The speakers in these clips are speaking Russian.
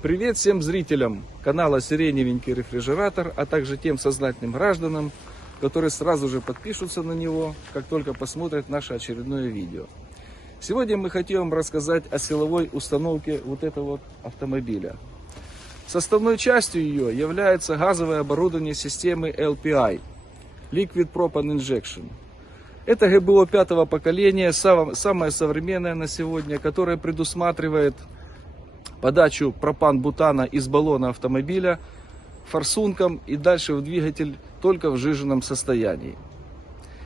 Привет всем зрителям канала Сиреневенький рефрижератор, а также тем сознательным гражданам, которые сразу же подпишутся на него, как только посмотрят наше очередное видео. Сегодня мы хотим вам рассказать о силовой установке вот этого вот автомобиля. Составной частью ее является газовое оборудование системы LPI – Liquid Propane Injection. Это ГБО пятого поколения, самое современное на сегодня, которое предусматривает подачу пропан-бутана из баллона автомобиля форсунком и дальше в двигатель только в сжиженном состоянии.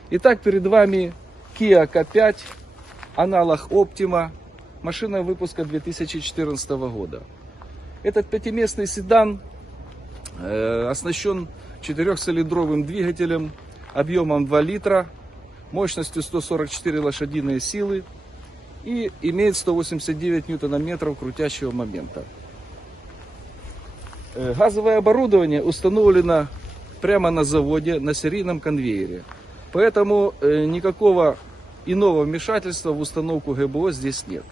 Итак, перед вами Kia K5, аналог Optima, машина выпуска 2014 года. Этот пятиместный седан оснащен 4-цилиндровым двигателем объемом 2 литра, мощностью 144 лошадиные силы и имеет 189 ньютонометров крутящего момента. Газовое оборудование установлено прямо на заводе на серийном конвейере, поэтому никакого иного вмешательства в установку ГБО здесь нет.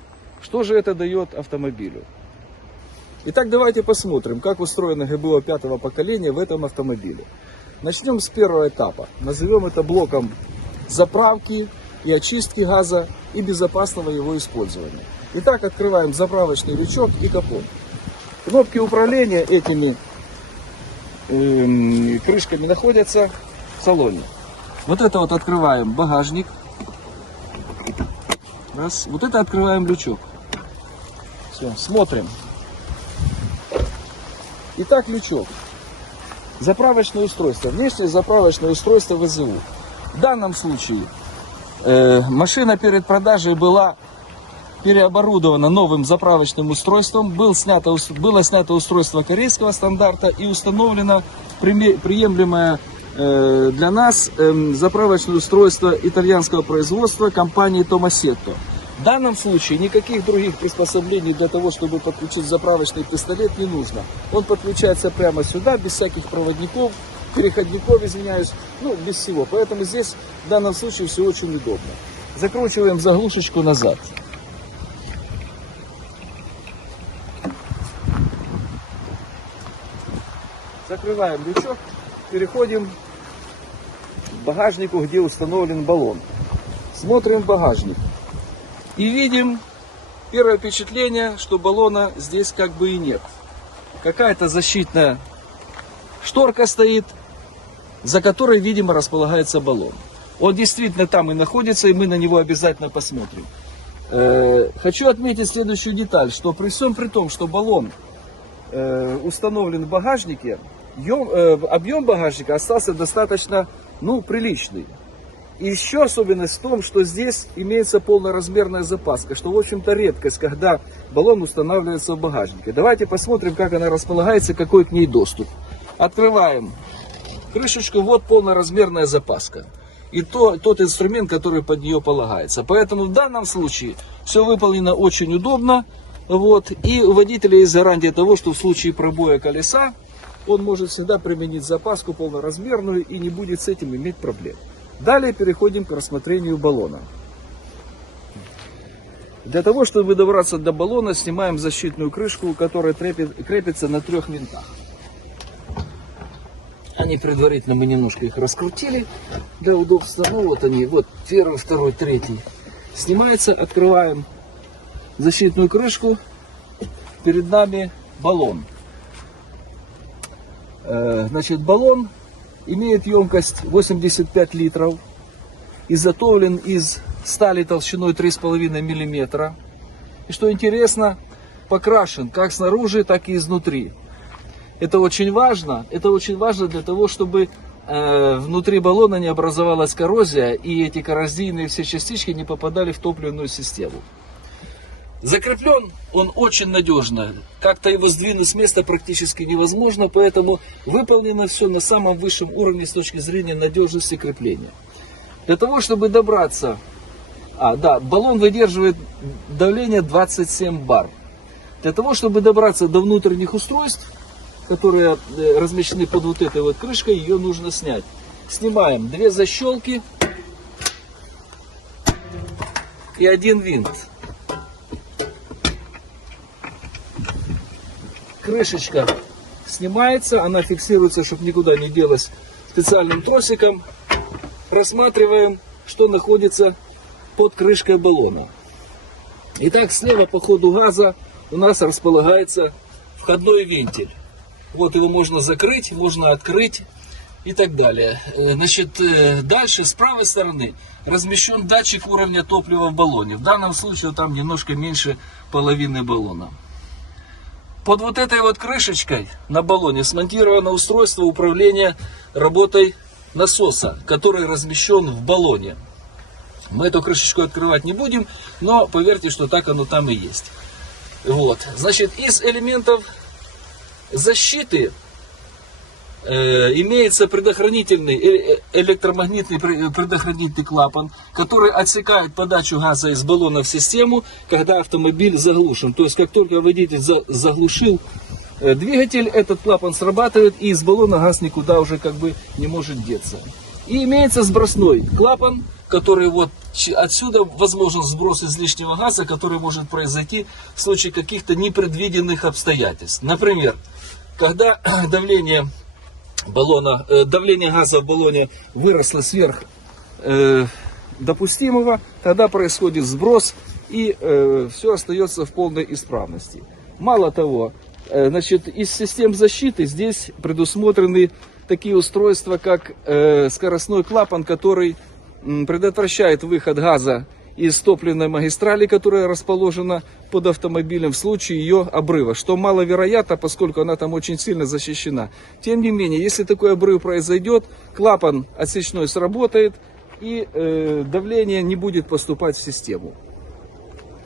Что же это дает автомобилю? Итак, давайте посмотрим, как устроено ГБО пятого поколения в этом автомобиле. Начнем с первого этапа. Назовем это блоком заправки и очистки газа и безопасного его использования. Итак, открываем заправочный лючок и капот. Кнопки управления этими крышками находятся в салоне. Вот это вот открываем багажник. Раз. Вот это открываем лючок. Все, смотрим. Итак, лючок. Заправочное устройство. Внешнее заправочное устройство ВЗУ. В данном случае машина перед продажей была переоборудована новым заправочным устройством. Было снято устройство корейского стандарта и установлено приемлемое для нас заправочное устройство итальянского производства компании Tomasetto. В данном случае никаких других приспособлений для того, чтобы подключить заправочный пистолет, не нужно. Он подключается прямо сюда, без всяких проводников, переходников, извиняюсь, без всего. Поэтому здесь в данном случае все очень удобно. Закручиваем заглушечку назад. Закрываем лючок, переходим к багажнику, где установлен баллон. Смотрим в багажник. И видим первое впечатление, что баллона здесь как бы и нет. Какая-то защитная шторка стоит, за которой, видимо, располагается баллон. Он действительно там и находится, и мы на него обязательно посмотрим. Хочу отметить следующую деталь, что при всем при том, что баллон установлен в багажнике, объем багажника остался достаточно, приличный. И еще особенность в том, что здесь имеется полноразмерная запаска, что, в общем-то, редкость, когда баллон устанавливается в багажнике. Давайте посмотрим, как она располагается, какой к ней доступ. Открываем крышечку, вот полноразмерная запаска. И тот инструмент, который под нее полагается. Поэтому в данном случае все выполнено очень удобно. И у водителя есть гарантия того, что в случае пробоя колеса он может всегда применить запаску полноразмерную и не будет с этим иметь проблем. Далее переходим к рассмотрению баллона. Для того, чтобы добраться до баллона, снимаем защитную крышку, которая крепится на 3 винтах. Они предварительно мы немножко их раскрутили для удобства. Вот они, вот первый, второй, третий. Снимается, открываем защитную крышку. Перед нами баллон. Баллон имеет емкость 85 литров, изготовлен из стали толщиной 3,5 мм. И что интересно, покрашен как снаружи, так и изнутри. Это очень важно для того, чтобы внутри баллона не образовалась коррозия, и эти коррозийные все частички не попадали в топливную систему. Закреплен он очень надежно, как-то его сдвинуть с места практически невозможно, поэтому выполнено все на самом высшем уровне с точки зрения надежности крепления. Для того, чтобы добраться, баллон выдерживает давление 27 бар. Для того, чтобы добраться до внутренних устройств, которые размещены под вот этой вот крышкой, ее нужно снять. Снимаем 2 защелки и 1 винт. крышечка снимается, она фиксируется, чтобы никуда не делась, специальным тросиком. Рассматриваем, что находится под крышкой баллона. Итак, слева по ходу газа у нас располагается входной вентиль. Вот его можно закрыть, можно открыть и так далее. Значит, дальше с правой стороны размещен датчик уровня топлива в баллоне. В данном случае там немножко меньше половины баллона. Под вот этой вот крышечкой на баллоне смонтировано устройство управления работой насоса, который размещен в баллоне. Мы эту крышечку открывать не будем, но поверьте, что так оно там и есть. Вот. Значит, из элементов защиты имеется предохранительный электромагнитный предохранительный клапан, который отсекает подачу газа из баллона в систему, когда автомобиль заглушен. То есть, как только водитель заглушил двигатель, этот клапан срабатывает, и из баллона газ никуда уже как бы не может деться. И имеется сбросной клапан, который вот отсюда возможен сброс излишнего газа, который может произойти в случае каких-то непредвиденных обстоятельств. Например, когда давление газа в баллоне выросло сверх допустимого, тогда происходит сброс, и все остается в полной исправности. Мало того, значит, из систем защиты здесь предусмотрены такие устройства, как скоростной клапан, который предотвращает выход газа из топливной магистрали, которая расположена под автомобилем в случае ее обрыва, что маловероятно, поскольку она там очень сильно защищена. Тем не менее, если такой обрыв произойдет, клапан отсечной сработает, и давление не будет поступать в систему.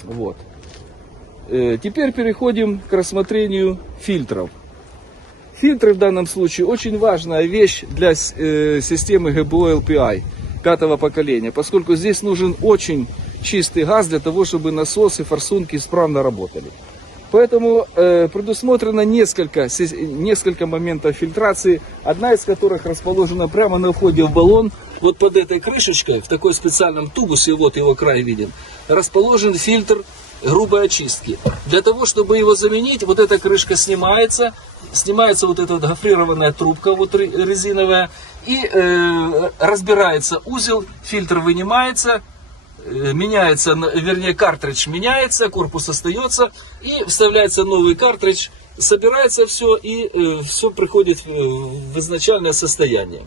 Вот. Теперь переходим к рассмотрению фильтров. Фильтры в данном случае очень важная вещь для системы ГБО LPI 5-го поколения, поскольку здесь нужен очень чистый газ для того, чтобы насосы, форсунки исправно работали. Поэтому предусмотрено несколько моментов фильтрации, одна из которых расположена прямо на входе в баллон. Вот под этой крышечкой, в такой специальном тубусе, вот его край виден, расположен фильтр грубой очистки. Для того, чтобы его заменить, вот эта крышка снимается вот эта вот гофрированная трубка, вот резиновая, и разбирается узел, фильтр вынимается, меняется, вернее, картридж меняется, корпус остается, и вставляется новый картридж, собирается все, и все приходит в изначальное состояние.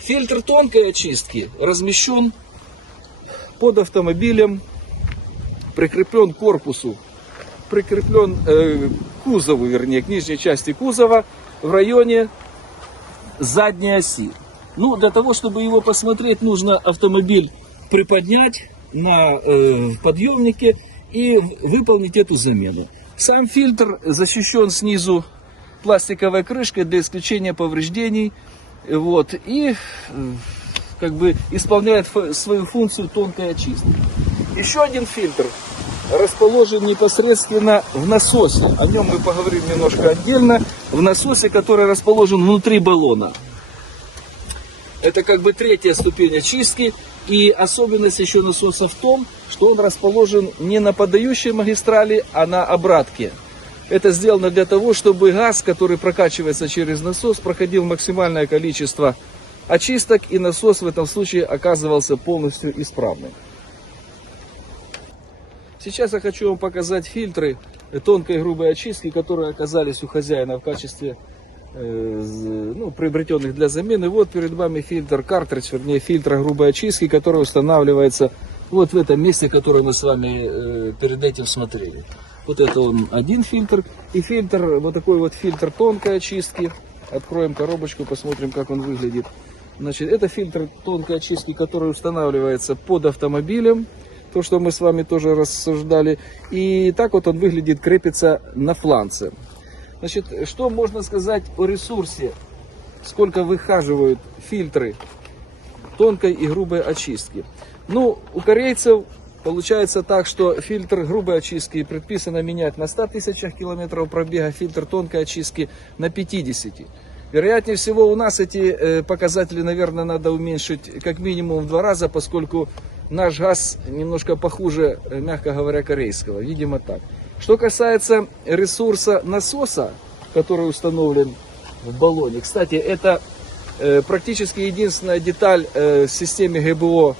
Фильтр тонкой очистки размещен под автомобилем, прикреплен к корпусу, прикреплен к кузову, вернее, к нижней части кузова в районе задней оси. Ну, для того, чтобы его посмотреть, нужно автомобиль приподнять на подъемнике и выполнить эту замену. Сам фильтр защищен снизу пластиковой крышкой для исключения повреждений. Вот, и как бы исполняет свою функцию тонкой очистки. Еще один фильтр расположен непосредственно в насосе. О нем мы поговорим немножко отдельно. В насосе, который расположен внутри баллона. Это как бы третья ступень очистки. И особенность еще насоса в том, что он расположен не на подающей магистрали, а на обратке. Это сделано для того, чтобы газ, который прокачивается через насос, проходил максимальное количество очисток, и насос в этом случае оказывался полностью исправным. Сейчас я хочу вам показать фильтры тонкой и грубой очистки, которые оказались у хозяина в качестве приобретенных для замены. Вот перед вами фильтр, картридж, вернее, фильтр грубой очистки, который устанавливается вот в этом месте, которое мы с вами перед этим смотрели. Вот это он один фильтр, и фильтр, вот такой вот фильтр тонкой очистки. Откроем коробочку, посмотрим, как он выглядит. Значит, это фильтр тонкой очистки, который устанавливается под автомобилем. То, что мы с вами тоже рассуждали. И так вот он выглядит, крепится на фланце. Значит, что можно сказать о ресурсе? Сколько выхаживают фильтры тонкой и грубой очистки? Ну, у корейцев получается так, что фильтр грубой очистки предписано менять на 100 тысячах километров пробега, фильтр тонкой очистки на 50. Вероятнее всего, у нас эти показатели, наверное, надо уменьшить как минимум в 2 раза, поскольку наш газ немножко похуже, мягко говоря, корейского. Видимо так. Что касается ресурса насоса, который установлен в баллоне. Кстати, это практически единственная деталь в системе ГБО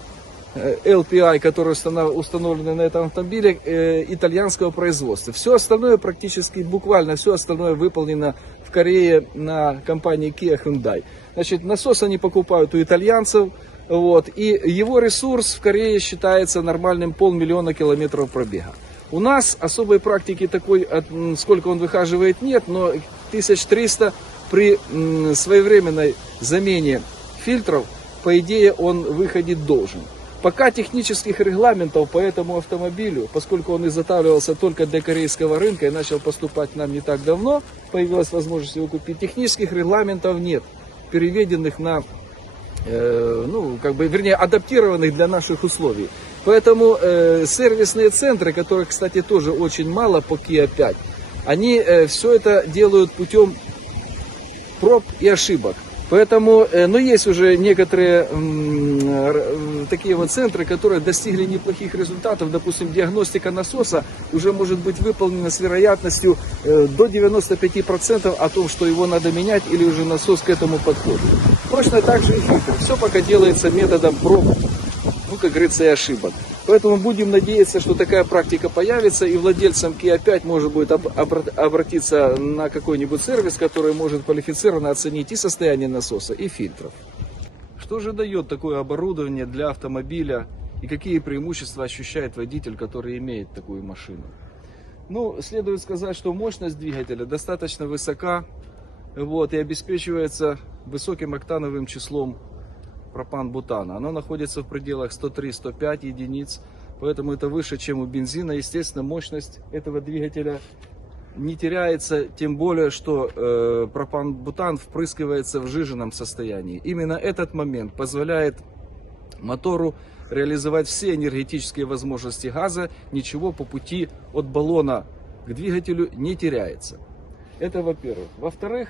LPI, которая установлена на этом автомобиле, итальянского производства. Все остальное, практически буквально все остальное выполнено в Корее на компании Kia Hyundai. Значит, насос они покупают у итальянцев, вот, и его ресурс в Корее считается нормальным 500 000 километров пробега. У нас особой практики такой, сколько он выхаживает, нет, но 1300 при своевременной замене фильтров, по идее, он выходить должен. Пока технических регламентов по этому автомобилю, поскольку он изготавливался только для корейского рынка и начал поступать к нам не так давно, появилась возможность его купить, технических регламентов нет, переведенных на, вернее, адаптированных для наших условий. Поэтому сервисные центры, которых, кстати, тоже очень мало по Kia 5, они все это делают путем проб и ошибок. Поэтому, есть уже некоторые такие вот центры, которые достигли неплохих результатов. Допустим, диагностика насоса уже может быть выполнена с вероятностью до 95% о том, что его надо менять или уже насос к этому подходит. Точно так же и фильтр. Все пока делается методом проб, как говорится, и ошибок. Поэтому будем надеяться, что такая практика появится, и владельцам Kia 5 может будет обратиться на какой-нибудь сервис, который может квалифицированно оценить и состояние насоса, и фильтров. Что же дает такое оборудование для автомобиля, и какие преимущества ощущает водитель, который имеет такую машину? Следует сказать, что мощность двигателя достаточно высока, и обеспечивается высоким октановым числом пропан-бутана. Оно находится в пределах 103-105 единиц, поэтому это выше, чем у бензина. Естественно, мощность этого двигателя не теряется, тем более, что пропан-бутан впрыскивается в сжиженном состоянии. Именно этот момент позволяет мотору реализовать все энергетические возможности газа, ничего по пути от баллона к двигателю не теряется. Это во-первых. Во-вторых,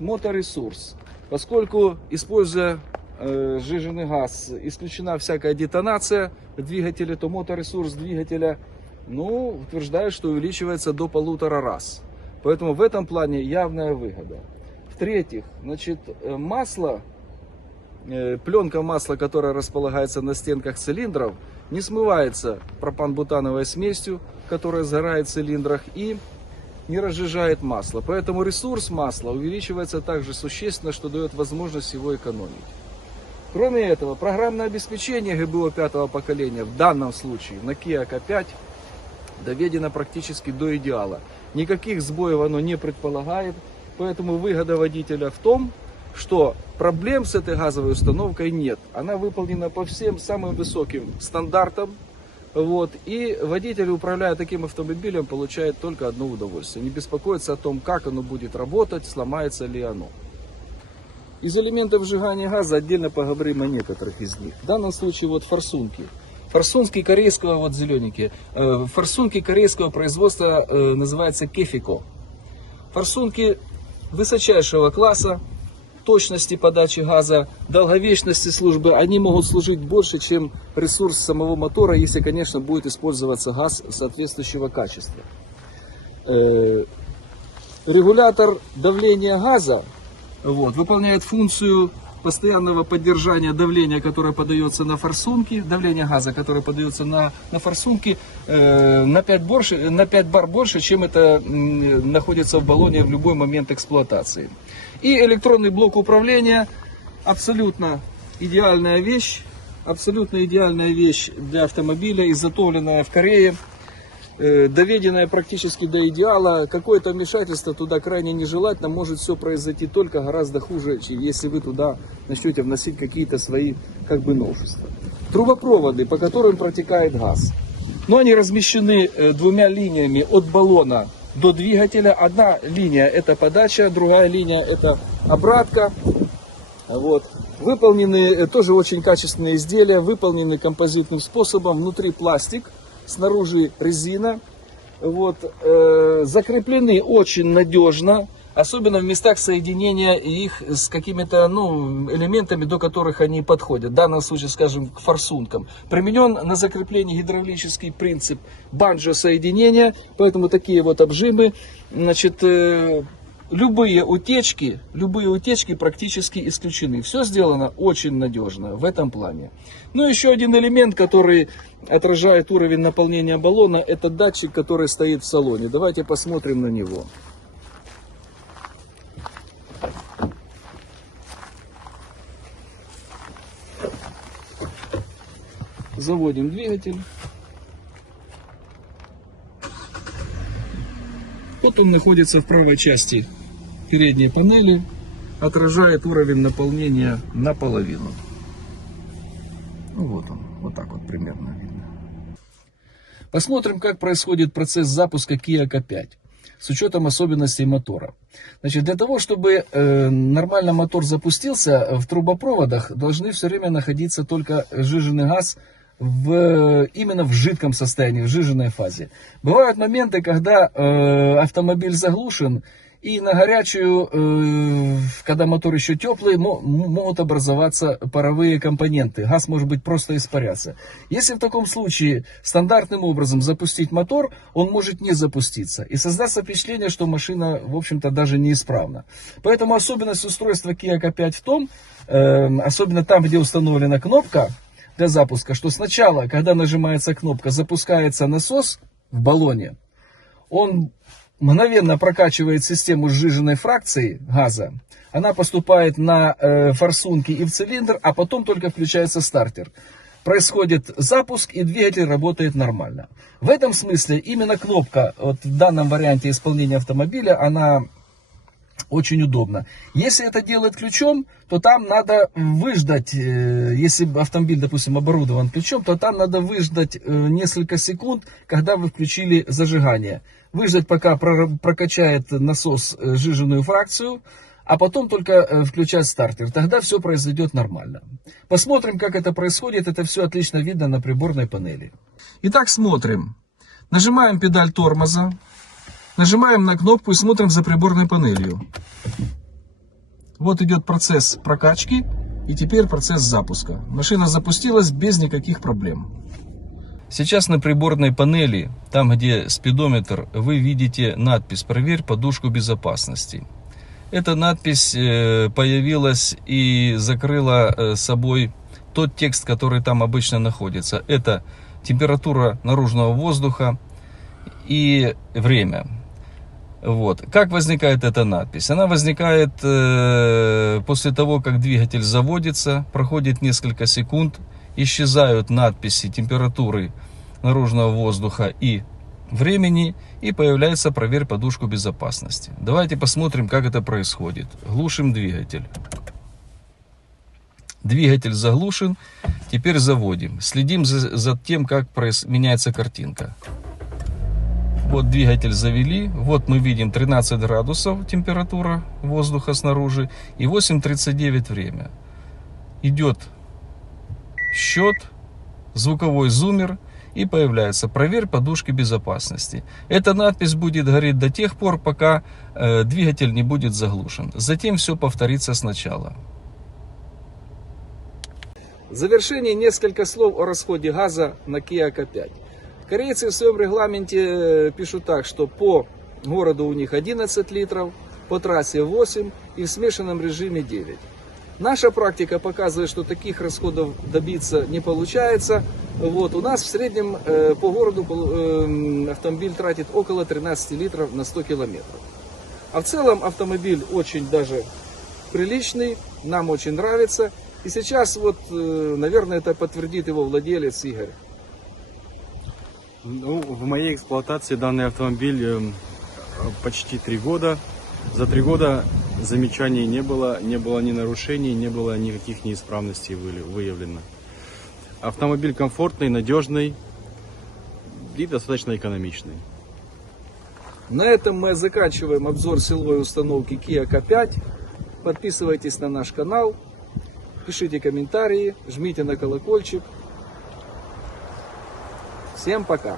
моторесурс. Поскольку, используя сжиженный газ, исключена всякая детонация двигателя, то моторесурс двигателя, утверждают, что увеличивается до 1,5 раз. Поэтому в этом плане явная выгода. В-третьих, масло, пленка масла, которая располагается на стенках цилиндров, не смывается пропан-бутановой смесью, которая сгорает в цилиндрах, и не разжижает масло. Поэтому ресурс масла увеличивается также существенно, что дает возможность его экономить. Кроме этого, программное обеспечение ГБО 5-го поколения в данном случае на Kia K5 доведено практически до идеала. Никаких сбоев оно не предполагает, поэтому выгода водителя в том, что проблем с этой газовой установкой нет. Она выполнена по всем самым высоким стандартам. И водитель, управляя таким автомобилем, получает только одно удовольствие. Не беспокоиться о том, как оно будет работать, сломается ли оно. Из элементов сжигания газа отдельно поговорим о некоторых из них. В данном случае форсунки. Форсунки корейского, зелененькие. Форсунки корейского производства называются Kefiko. Форсунки высочайшего класса, точности подачи газа, долговечности службы. Они могут служить больше, чем ресурс самого мотора, если, конечно, будет использоваться газ соответствующего качества. Регулятор давления газа выполняет функцию постоянного поддержания давления, которое подается на форсунки, давление газа, которое подается на форсунки, на 5 бар больше, чем это находится в баллоне в любой момент эксплуатации. И электронный блок управления, абсолютно идеальная вещь для автомобиля, изготовленная в Корее, доведенная практически до идеала. Какое-то вмешательство туда крайне нежелательно, может все произойти только гораздо хуже, если вы туда начнете вносить какие-то свои новшества. Трубопроводы, по которым протекает газ. Они размещены двумя линиями от баллона до двигателя. Одна линия это подача, другая линия это обратка. Выполнены тоже очень качественные изделия, выполнены композитным способом. Внутри пластик, снаружи резина. Закреплены очень надежно, особенно в местах соединения их с какими-то элементами, до которых они подходят. В данном случае, скажем, к форсункам. Применен на закреплении гидравлический принцип банджо соединения, поэтому такие обжимы. любые утечки практически исключены. Все сделано очень надежно в этом плане. Ну, еще один элемент, который отражает уровень наполнения баллона, это датчик, который стоит в салоне. Давайте посмотрим на него. Заводим двигатель. Вот он находится в правой части передней панели, отражает уровень наполнения наполовину. Ну, вот он, вот так вот примерно видно. Посмотрим, как происходит процесс запуска Kia K5 с учетом особенностей мотора. Значит, для того, чтобы нормально мотор запустился, в трубопроводах должны все время находиться только сжиженный газ именно в жидком состоянии, в сжиженной фазе. Бывают моменты, когда автомобиль заглушен, и на горячую, когда мотор еще теплый, могут образоваться паровые компоненты. Газ может быть просто испаряться. Если в таком случае стандартным образом запустить мотор, он может не запуститься. И создаться впечатление, что машина, в общем-то, даже неисправна. Поэтому особенность устройства Kia K5 в том, особенно там, где установлена кнопка для запуска, что сначала, когда нажимается кнопка, запускается насос в баллоне, он мгновенно прокачивает систему сжиженной фракции газа, она поступает на форсунки и в цилиндр, а потом только включается стартер. Происходит запуск, и двигатель работает нормально. В этом смысле именно кнопка вот в данном варианте исполнения автомобиля, она очень удобна. Если это делать ключом, то там надо выждать, если автомобиль, допустим, оборудован ключом, то там надо выждать несколько секунд, когда вы включили зажигание. Выждать, пока прокачает насос сжиженную фракцию, а потом только включать стартер. Тогда все произойдет нормально. Посмотрим, как это происходит. Это все отлично видно на приборной панели. Итак, смотрим. Нажимаем педаль тормоза. Нажимаем на кнопку и смотрим за приборной панелью. Вот идет процесс прокачки и теперь процесс запуска. Машина запустилась без никаких проблем. Сейчас на приборной панели, там где спидометр, вы видите надпись «Проверь подушку безопасности». Эта надпись появилась и закрыла собой тот текст, который там обычно находится. Это температура наружного воздуха и время. Вот. Как возникает эта надпись? Она возникает после того, как двигатель заводится, проходит несколько секунд, исчезают надписи температуры наружного воздуха и времени, и появляется «Проверь подушку безопасности». Давайте посмотрим, как это происходит. Глушим двигатель. Двигатель заглушен, теперь заводим. Следим за тем, как меняется картинка. Вот двигатель завели, вот мы видим 13 градусов температура воздуха снаружи и 8:39 время. Идет счет, звуковой зуммер и появляется «Проверь подушки безопасности». Эта надпись будет гореть до тех пор, пока двигатель не будет заглушен. Затем все повторится сначала. В завершение несколько слов о расходе газа на Kia K5. Корейцы в своем регламенте пишут так, что по городу у них 11 литров, по трассе 8 и в смешанном режиме 9. Наша практика показывает, что таких расходов добиться не получается. Вот, у нас в среднем по городу автомобиль тратит около 13 литров на 100 километров. А в целом автомобиль очень даже приличный, нам очень нравится. И сейчас вот, наверное, это подтвердит его владелец Игорь. Ну, в моей эксплуатации данный автомобиль почти 3 года. За 3 года замечаний не было ни нарушений, не было никаких неисправностей выявлено. Автомобиль комфортный, надежный и достаточно экономичный. На этом мы заканчиваем обзор силовой установки Kia K5. Подписывайтесь на наш канал, пишите комментарии, жмите на колокольчик. Всем пока!